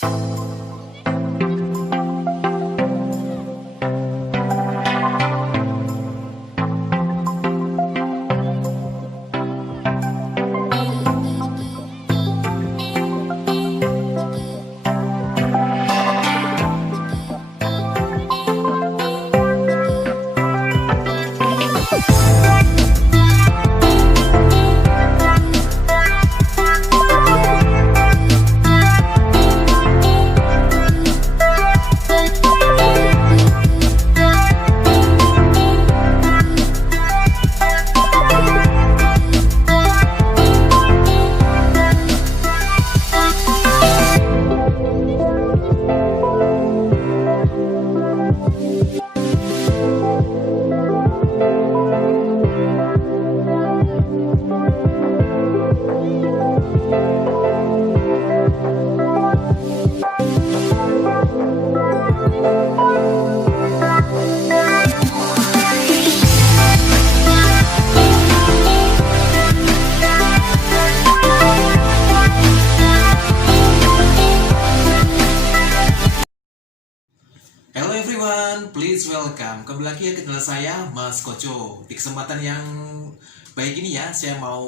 Hello everyone, please welcome. Kembali lagi ya ke channel saya, Mas Koco. Di kesempatan yang baik ini ya, saya mau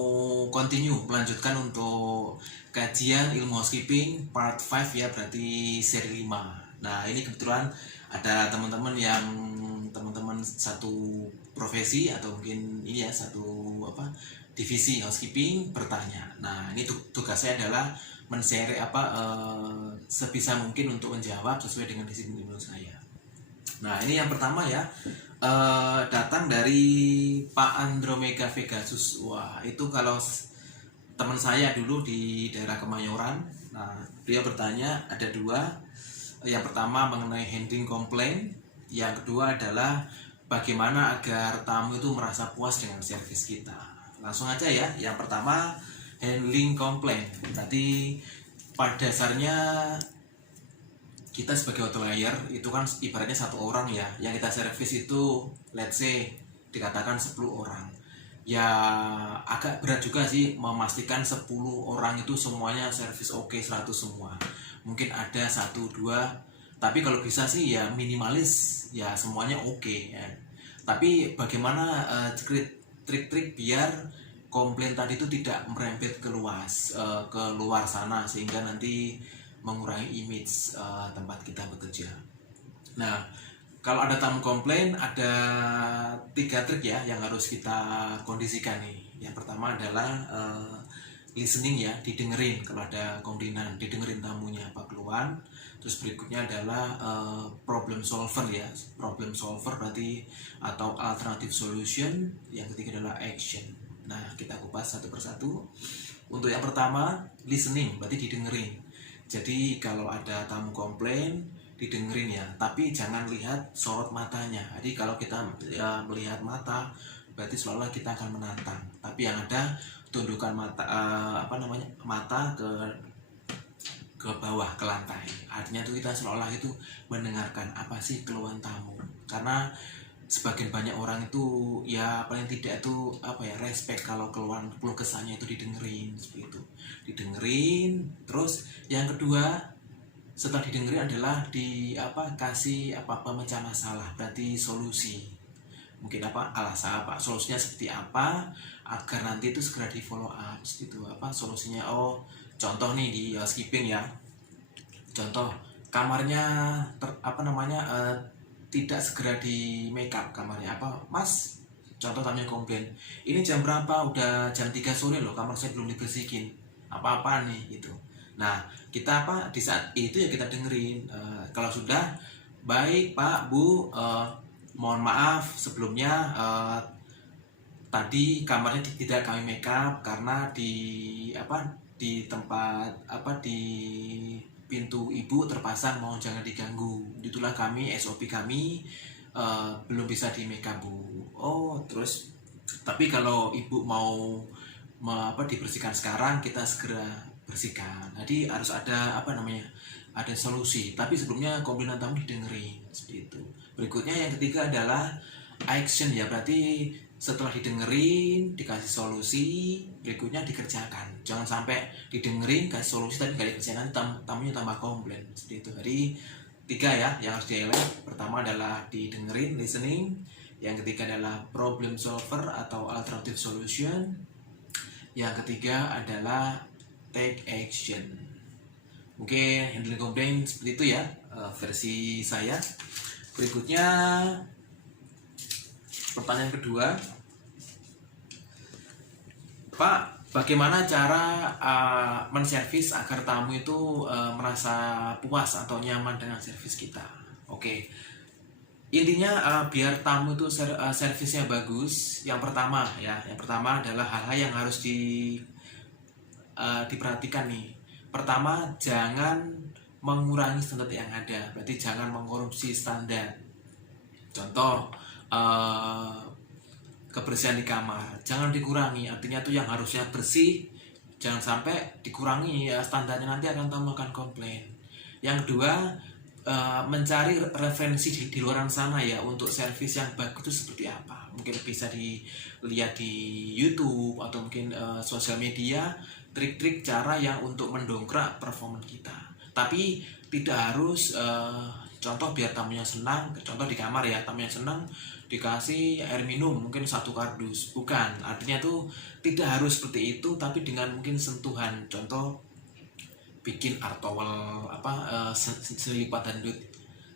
continue melanjutkan untuk kajian ilmu housekeeping part 5 ya, berarti seri 5. Nah, ini kebetulan ada teman-teman satu profesi atau mungkin ini ya satu divisi housekeeping bertanya. Nah, ini tugas saya adalah men-share sebisa mungkin untuk menjawab sesuai dengan disiplin ilmu saya. Nah, ini yang pertama ya, datang dari Pak Andromeda Vegasus. Wah, itu kalau teman saya dulu di daerah Kemayoran. Nah, dia bertanya ada dua. Yang pertama mengenai handling komplain, yang kedua adalah bagaimana agar tamu itu merasa puas dengan servis kita. Langsung aja ya, yang pertama handling komplain. Berarti pada dasarnya kita sebagai hotelier itu kan ibaratnya satu orang ya, yang kita servis itu let's say dikatakan 10 orang. Ya agak berat juga sih memastikan 10 orang itu semuanya servis oke 100 semua. Mungkin ada 1-2, tapi kalau bisa sih ya minimalis ya semuanya oke ya. Tapi bagaimana trik-trik biar komplain tadi itu tidak merembet ke luar sana sehingga nanti mengurangi image tempat kita bekerja. Nah, kalau ada tamu komplain ada 3 trik ya yang harus kita kondisikan nih. Yang pertama adalah listening ya, didengerin kalau ada komplainan, didengerin tamunya apa keluhan. Terus berikutnya adalah problem solver ya, problem solver berarti atau alternative solution. Yang ketiga adalah action. Nah, kita kupas satu persatu. Untuk yang pertama, listening, berarti didengerin. Jadi kalau ada tamu komplain, didengerin ya, tapi jangan lihat sorot matanya. Jadi kalau kita melihat mata, berarti seolah-olah kita akan menantang. Tapi yang ada tundukan mata, mata ke bawah, ke lantai. Artinya tuh kita seolah-olah itu mendengarkan apa sih keluhan tamu. Karena sebagian banyak orang itu ya paling tidak itu respect kalau keluh kesahnya itu didengerin seperti itu, didengerin. Terus yang kedua setelah didengerin adalah kasih pemecah masalah, berarti solusi. Mungkin alasan solusinya seperti apa agar nanti itu segera di follow up gitu, solusinya. Contoh nih di housekeeping ya, contoh kamarnya tidak segera di make up kamarnya Mas, contoh tanya komplain, ini jam berapa, udah jam 3 sore loh, kamar saya belum dibersihin, apa nih gitu. Nah, kita di saat itu ya kita dengerin. Kalau sudah baik Pak Bu, mohon maaf sebelumnya, tadi kamarnya tidak kami make up karena di tempat di pintu ibu terpasang, mohon jangan diganggu. Itulah kami SOP kami belum bisa di make up Bu. Terus tapi kalau ibu mau dibersihkan sekarang, kita segera bersihkan. Jadi harus ada ada solusi. Tapi sebelumnya komplainan tamu didengerin seperti itu. Berikutnya yang ketiga adalah action ya, berarti setelah didengerin, dikasih solusi, berikutnya dikerjakan. Jangan sampai didengerin kasih solusi tapi gak dikerjakan, tamunya tambah komplain seperti itu. Jadi 3 ya yang harus di-highlight. Pertama adalah didengerin, listening. Yang ketiga adalah problem solver atau alternative solution. Yang ketiga adalah take action. Mungkin handling komplain seperti itu ya, versi saya. Berikutnya pertanyaan kedua, Pak, bagaimana cara menservis agar tamu itu merasa puas atau nyaman dengan servis kita? Oke, intinya biar tamu itu servisnya bagus. Yang pertama adalah hal-hal yang harus diperhatikan nih. Pertama, jangan mengurangi standar yang ada, berarti jangan mengkorupsi standar. Contoh, kebersihan di kamar jangan dikurangi, artinya tuh yang harusnya bersih jangan sampai dikurangi ya, standarnya nanti akan tambahkan komplain. Yang kedua, mencari referensi di luar sana ya untuk servis yang bagus itu seperti apa. Mungkin bisa dilihat di YouTube atau mungkin sosial media, trik-trik cara yang untuk mendongkrak performa kita. Tapi tidak harus contoh biar tamunya senang, contoh di kamar ya, tamunya senang dikasih air minum mungkin 1 kardus, bukan, artinya tuh tidak harus seperti itu, tapi dengan mungkin sentuhan. Contoh bikin art towel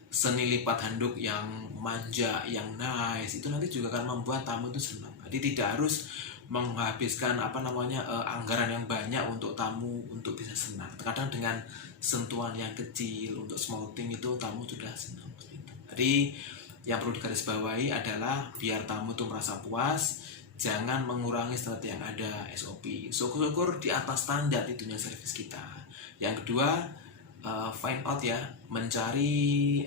seni lipat handuk yang manja, yang nice, itu nanti juga akan membuat tamu itu senang. Jadi tidak harus menghabiskan anggaran yang banyak untuk tamu untuk bisa senang. Terkadang dengan sentuhan yang kecil untuk small thing itu tamu sudah senang. Jadi yang perlu digarisbawahi adalah biar tamu itu merasa puas, jangan mengurangi standar yang ada, SOP. Syukur-syukur di atas standar itunya servis kita. Yang kedua, find out ya, mencari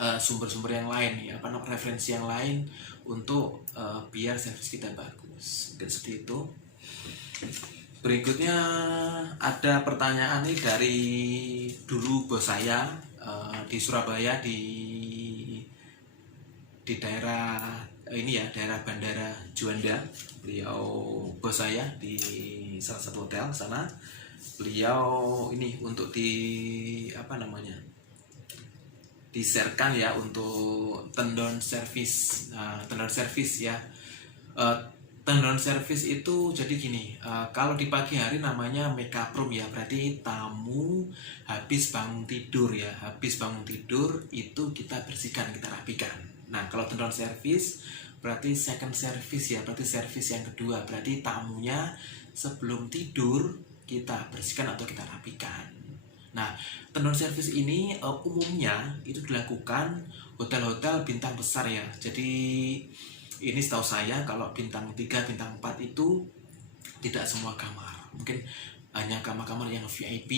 sumber-sumber yang lain ya, referensi yang lain untuk biar servis kita bagus. Mungkin seperti itu. Berikutnya ada pertanyaan nih dari dulu bos saya di Surabaya, di daerah ini ya, daerah Bandara Juanda. Beliau bos saya di salah satu hotel sana. Beliau ini untuk di-sharekan ya untuk tendon service. Tendon service ya. Tendon service itu jadi gini, kalau di pagi hari namanya makeup room ya, berarti tamu habis bangun tidur ya, itu kita bersihkan, kita rapikan. Nah kalau tendon service berarti second service ya, berarti service yang kedua, berarti tamunya sebelum tidur kita bersihkan atau kita rapikan. Nah, tendon service ini umumnya itu dilakukan hotel-hotel bintang besar ya. Jadi ini setahu saya kalau bintang 3, bintang 4 itu tidak semua kamar. Mungkin hanya kamar-kamar yang VIP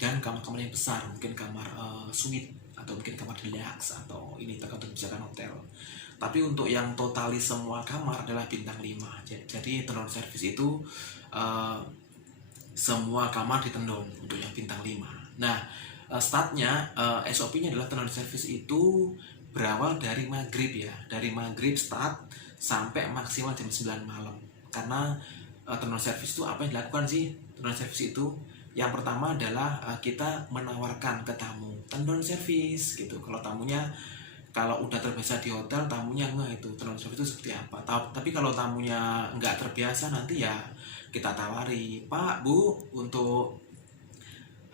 dan kamar-kamar yang besar, mungkin kamar suite atau mungkin kamar deluxe atau ini tergantung kebijakan hotel. Tapi untuk yang totalis semua kamar adalah bintang 5. Jadi tendon service itu semua kamar ditendon untuk yang bintang 5. Nah, startnya SOP-nya adalah tendon service itu berawal dari maghrib ya, dari maghrib start sampai maksimal jam 9 malam. Karena tendon service itu apa yang dilakukan sih? Tendon service itu yang pertama adalah kita menawarkan ke tamu tendon service gitu. Kalau udah terbiasa di hotel, tamunya itu tendon service itu seperti apa. Tapi kalau tamunya nggak terbiasa, nanti ya kita tawari, Pak, Bu, untuk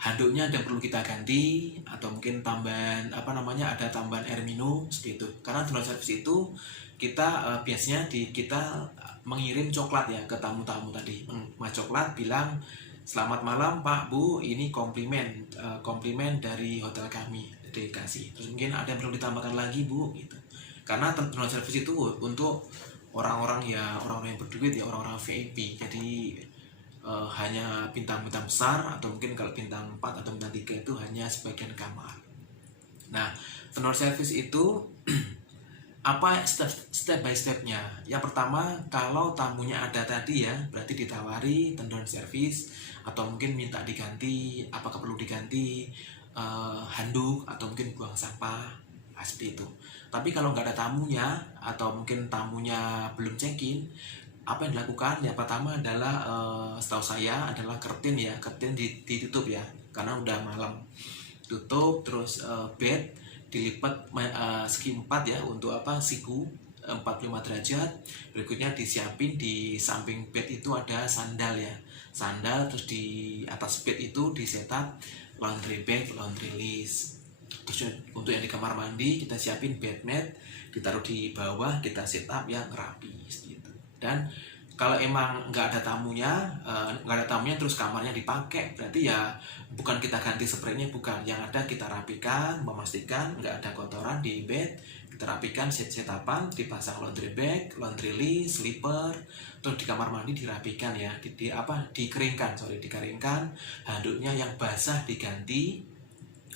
handuknya ada perlu kita ganti atau mungkin tambahan ada tambahan air minum seperti itu. Karena tendon service itu kita biasanya kita mengirim coklat ya ke tamu-tamu tadi. Coklat bilang selamat malam Pak, Bu, ini komplimen dari hotel kami dikasih. Terus mungkin ada yang perlu ditambahkan lagi Bu gitu. Karena tendon service itu untuk orang-orang yang berduit ya, orang-orang VIP. Jadi hanya bintang-bintang besar atau mungkin kalau bintang 4 atau bintang 3 itu hanya sebagian kamar. Nah, tendon service itu apa step by stepnya? Yang pertama, kalau tamunya ada tadi ya, berarti ditawari tendon service atau mungkin minta diganti, apakah perlu diganti handuk atau mungkin buang sampah, seperti itu. Tapi kalau nggak ada tamunya atau mungkin tamunya belum check-in, apa yang dilakukan? Yang pertama adalah setahu saya adalah curtain ya, curtain ditutup ya, karena udah malam. Tutup, terus bed dilipat segi 4 ya, untuk apa, siku 45 derajat. Berikutnya disiapin di samping bed itu ada sandal ya, sandal. Terus di atas bed itu di setup laundry bag, laundry list. Terus untuk yang di kamar mandi kita siapin bed mat, ditaruh di bawah, kita setup yang rapi gitu. Dan kalau emang nggak ada tamunya, terus kamarnya dipakai, berarti ya bukan kita ganti spraynya, bukan. Yang ada kita rapikan, memastikan nggak ada kotoran di bed, kita rapikan setapan, dipasang laundry bag, laundry list, slipper. Terus di kamar mandi dirapikan ya, dikeringkan, handuknya yang basah diganti.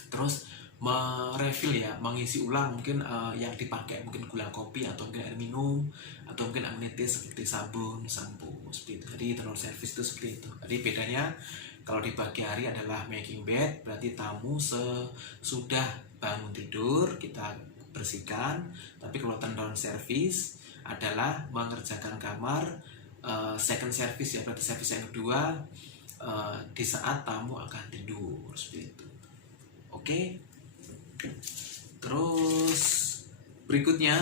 Terus merefill ya, mengisi ulang mungkin yang dipakai, mungkin gula kopi atau mungkin air minum atau mungkin amenities seperti sabun, sampo, seperti itu. Jadi tenor service itu seperti itu. Jadi bedanya kalau di pagi hari adalah making bed, berarti tamu sesudah bangun tidur kita bersihkan. Tapi kalau turn service adalah mengerjakan kamar second service ya, berarti service yang kedua di saat tamu akan tidur, seperti itu. Oke. Terus berikutnya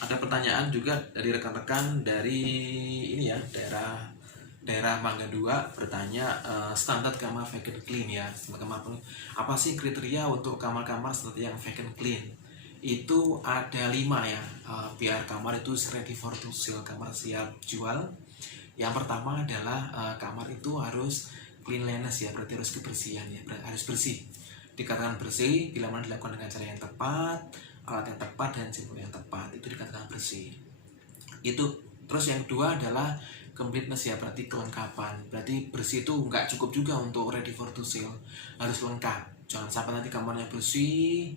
ada pertanyaan juga dari rekan-rekan dari ini ya, daerah Mangga 2 bertanya standar kamar vacant clean ya, kamar apa sih kriteria untuk kamar-kamar seperti yang vacant clean? Itu ada 5 ya, biar kamar itu ready for to sell, kamar siap jual. Yang pertama adalah kamar itu harus cleanliness ya, berarti harus kebersihan ya, harus bersih. Dikatakan bersih bila mana dilakukan dengan cara yang tepat, alat yang tepat, dan jumlah yang tepat, itu dikatakan bersih. Itu. Terus yang kedua adalah completeness ya, berarti kelengkapan. Berarti bersih itu nggak cukup juga untuk ready for to sell, harus lengkap. Jangan sampai nanti kamarnya bersih,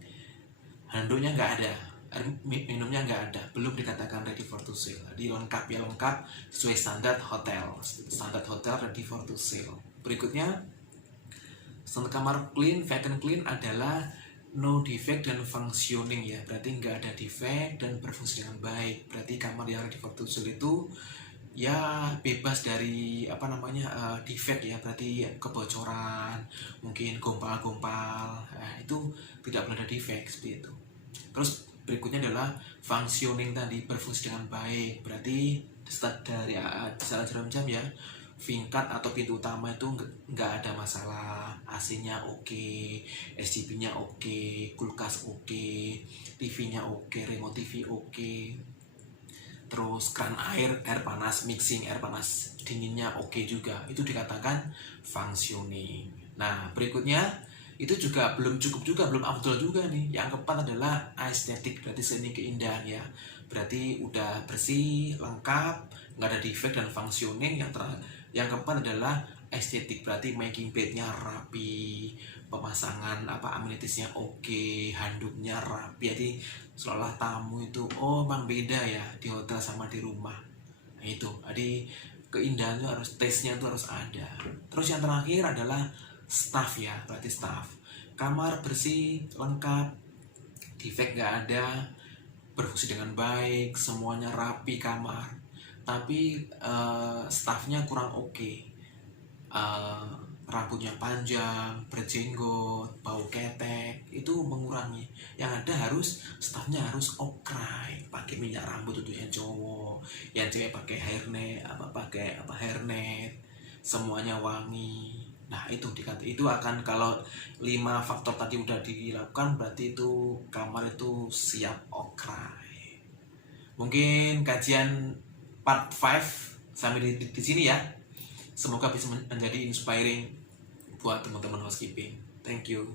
handuknya nggak ada, air minumnya nggak ada, belum dikatakan ready for to sell. Jadi lengkap ya, lengkap sesuai standar hotel ready for to sell. Berikutnya, standar kamar clean, vacant clean adalah no defect dan functioning ya, berarti nggak ada defect dan berfungsi dengan baik. Berarti kamar yang ready for to sell itu ya bebas dari defect ya, berarti kebocoran, mungkin gompal-gompal, itu tidak boleh ada defect seperti itu. Terus berikutnya adalah functioning tadi, berfungsi dengan baik, berarti start dari salah jam ya, tingkat atau pintu utama itu nggak ada masalah, AC-nya oke, SCP-nya oke, kulkas oke, TV-nya oke, remote TV oke, terus keran air panas, mixing air panas dinginnya oke juga, itu dikatakan functioning. Nah berikutnya itu juga belum cukup juga, belum afdol juga nih. Yang keempat adalah aesthetic, berarti seni keindahan ya, berarti udah bersih, lengkap, nggak ada defect dan functioning. Yang keempat adalah estetik, berarti making bednya rapi, pemasangan amenitiesnya oke, handuknya rapi. Jadi seolah tamu itu emang beda ya di hotel sama di rumah. Nah itu, jadi keindahan itu harus, taste-nya itu harus ada. Terus yang terakhir adalah staff ya, berarti staff, kamar bersih, lengkap, defect nggak ada, berfungsi dengan baik, semuanya rapi kamar, tapi staffnya kurang oke. Rambutnya panjang, berjenggot, bau ketek, itu mengurangi. Yang ada harus staffnya harus okrai, pakai minyak rambut untuk yang cowok, yang cewek pakai hairnet, semuanya wangi. Nah itu akan, kalau 5 faktor tadi udah dilakukan, berarti itu kamar itu siap okrai. Mungkin kajian part 5 sampai di sini ya. Semoga bisa menjadi inspiring buat teman-teman housekeeping. Thank you.